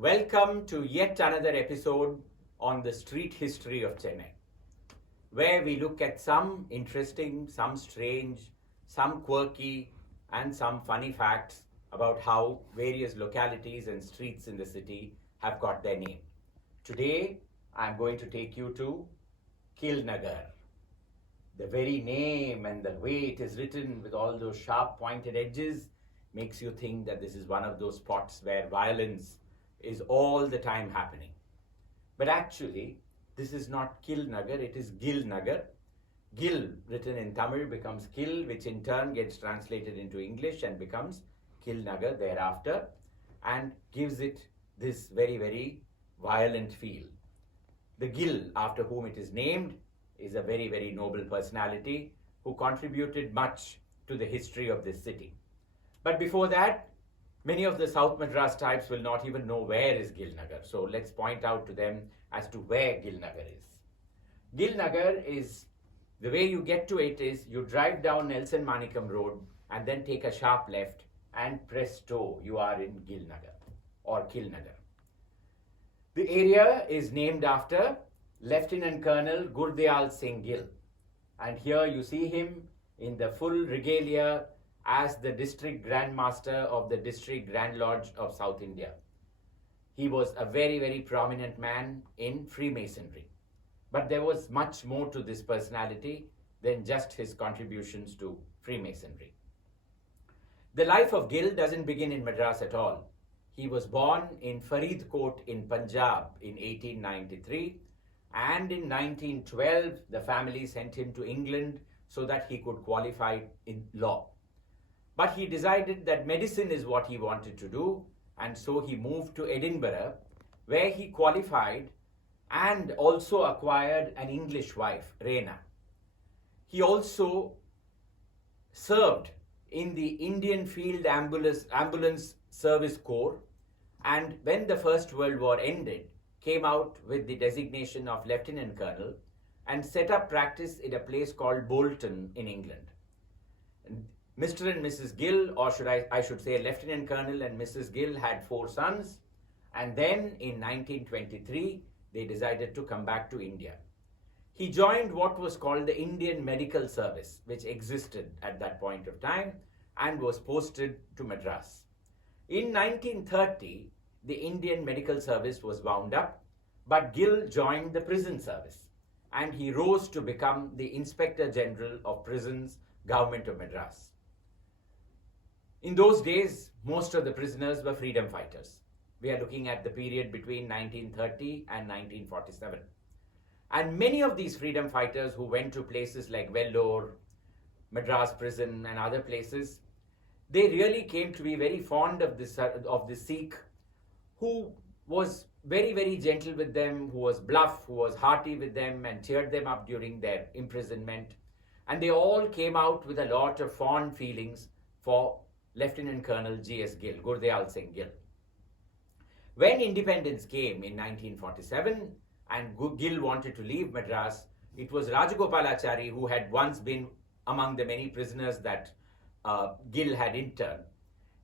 Welcome to yet another episode on the street history of Chennai, where we look at some interesting, some strange, some quirky, and some funny facts about how various localities and streets in the city have got their name. Today, I'm going to take you to Kilnagar. The very name and the way it is written with all those sharp pointed edges makes you think that this is one of those spots where violence is all the time happening. But actually, this is not Kilnagar, it is Gilnagar. Gil, written in Tamil, becomes Kil, which in turn gets translated into English and becomes Kilnagar thereafter, and gives it this very, very violent feel. The Gil, after whom it is named, is a very, very noble personality who contributed much to the history of this city. But before that, many of the South Madras types will not even know where is Gilnagar. So let's point out to them as to where Gilnagar is. Gilnagar is, the way you get to it is you drive down Nelson Manikam Road and then take a sharp left and presto, you are in Gilnagar or Kilnagar. The area is named after Lieutenant Colonel Gurdyal Singh Gill. And here you see him in the full regalia as the District Grand Master of the District Grand Lodge of South India. He was a very, very prominent man in Freemasonry. But there was much more to this personality than just his contributions to Freemasonry. The life of Gill doesn't begin in Madras at all. He was born in Faridkot in Punjab in 1893, and in 1912 the family sent him to England so that he could qualify in law. But he decided that medicine is what he wanted to do, and so he moved to Edinburgh, where he qualified and also acquired an English wife, Rena. He also served in the Indian Field Ambulance Service Corps, and when the First World War ended, came out with the designation of Lieutenant Colonel and set up practice in a place called Bolton in England. Mr. and Mrs. Gill, or I should say Lieutenant Colonel and Mrs. Gill, had 4 sons, and then in 1923 they decided to come back to India. He joined what was called the Indian Medical Service, which existed at that point of time, and was posted to Madras. In 1930, the Indian Medical Service was wound up, but Gill joined the prison service, and he rose to become the Inspector General of Prisons, Government of Madras. In those days, most of the prisoners were freedom fighters. We are looking at the period between 1930 and 1947. And many of these freedom fighters who went to places like Vellore, Madras prison and other places, they really came to be very fond of the Sikh, who was very, very gentle with them, who was bluff, who was hearty with them and cheered them up during their imprisonment. And they all came out with a lot of fond feelings for Lieutenant Colonel G.S. Gill, Gurdyal Singh Gill. When independence came in 1947 and Gill wanted to leave Madras, it was Rajagopalachari, who had once been among the many prisoners that Gill had interned.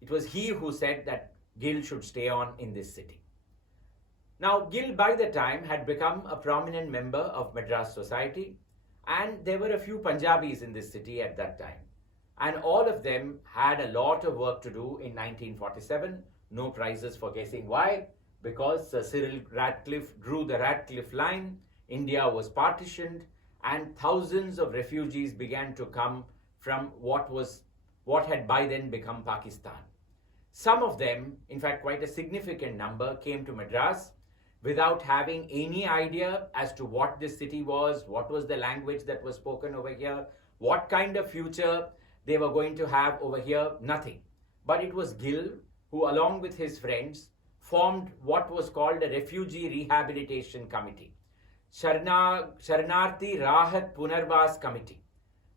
It was he who said that Gill should stay on in this city. Now, Gill by the time had become a prominent member of Madras society, and there were a few Punjabis in this city at that time. And all of them had a lot of work to do in 1947. No prizes for guessing why. Because Sir Cyril Ratcliffe drew the Ratcliffe line, India was partitioned, and thousands of refugees began to come from what had by then become Pakistan. Some of them, in fact quite a significant number, came to Madras without having any idea as to what this city was, what was the language that was spoken over here, what kind of future they were going to have over here, nothing. But it was Gill who, along with his friends, formed what was called a Refugee Rehabilitation Committee, Sharanarthi Rahat Punarvas Committee.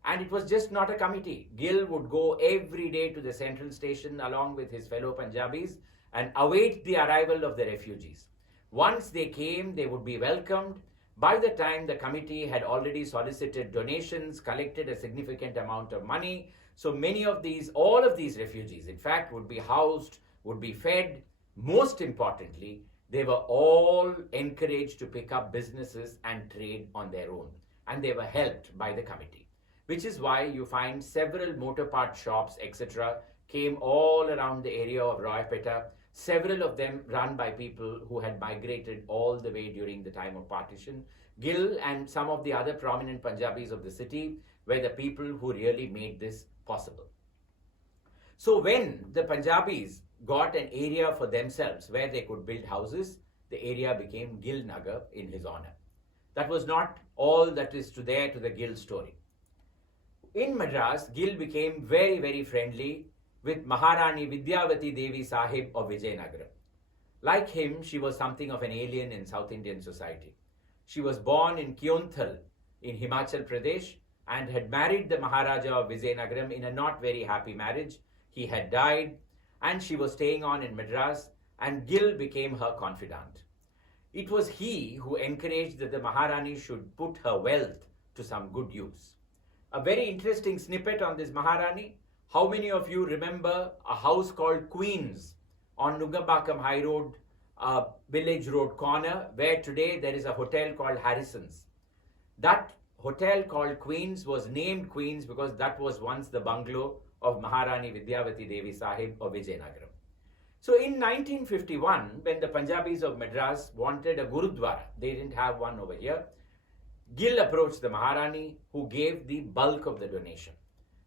And it was just not a committee. Gill would go every day to the central station along with his fellow Punjabis and await the arrival of the refugees. Once they came, they would be welcomed. By the time the committee had already solicited donations, collected a significant amount of money, so all of these refugees, in fact, would be housed, would be fed, Most importantly, they were all encouraged to pick up businesses and trade on their own, and they were helped by the committee, which is why you find several motor part shops, etc., came all around the area of Royapeta, several of them run by people who had migrated all the way during the time of partition. Gill and some of the other prominent Punjabis of the city were the people who really made this possible. So when the Punjabis got an area for themselves where they could build houses, the area became Gill Nagar in his honor. That was not all that is to the Gill story. In Madras, Gill became very, very friendly with Maharani Vidyavati Devi Sahib of Vijayanagara. Like him, she was something of an alien in South Indian society. She was born in Kyonthal in Himachal Pradesh and had married the Maharaja of Vijayanagaram in a not very happy marriage. He had died and she was staying on in Madras, and Gill became her confidant. It was he who encouraged that the Maharani should put her wealth to some good use. A very interesting snippet on this Maharani. How many of you remember a house called Queen's on Nugambakam High Road, Village Road corner, where today there is a hotel called Harrison's? That hotel called Queen's was named Queen's because that was once the bungalow of Maharani Vidyavati Devi Sahib of Vijayanagaram. So in 1951, when the Punjabis of Madras wanted a Gurudwara, they didn't have one over here, Gill approached the Maharani, who gave the bulk of the donation.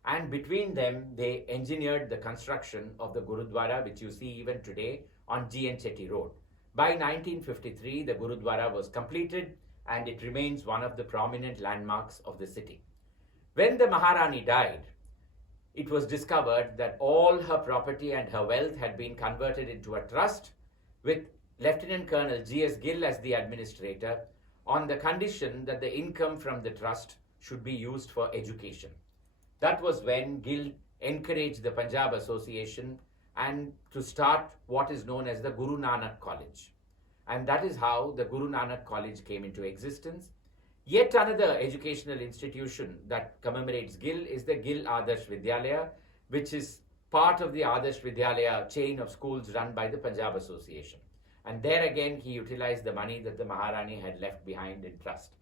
And between them, they engineered the construction of the Gurudwara, which you see even today on G.N. Chetty Road. By 1953, the Gurudwara was completed and it remains one of the prominent landmarks of the city. When the Maharani died, it was discovered that all her property and her wealth had been converted into a trust with Lieutenant Colonel G.S. Gill as the administrator, on the condition that the income from the trust should be used for education. That was when Gill encouraged the Punjab Association and to start what is known as the Guru Nanak College. And that is how the Guru Nanak College came into existence. Yet another educational institution that commemorates Gill is the Gill Adarsh Vidyalaya, which is part of the Adarsh Vidyalaya chain of schools run by the Punjab Association. And there again, he utilized the money that the Maharani had left behind in trust.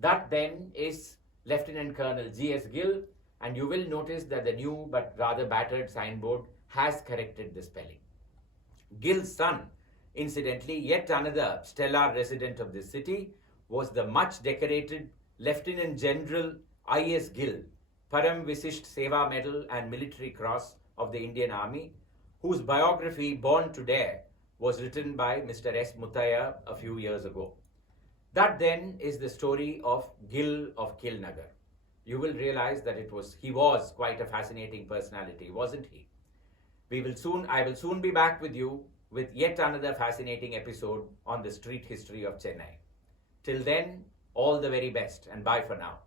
That then is Lieutenant Colonel G.S. Gill, and you will notice that the new but rather battered signboard has corrected the spelling. Gill's son, incidentally, yet another stellar resident of this city, was the much decorated Lieutenant General I.S. Gill, Param Visisht Seva Medal and Military Cross of the Indian Army, whose biography, Born to Dare, was written by Mr. S. Muttaya a few years ago. That then is the story of Gill of Kilnagar. You will realize that he was quite a fascinating personality, wasn't he? I will soon be back with you with yet another fascinating episode on the street history of Chennai. Till then, all the very best and bye for now.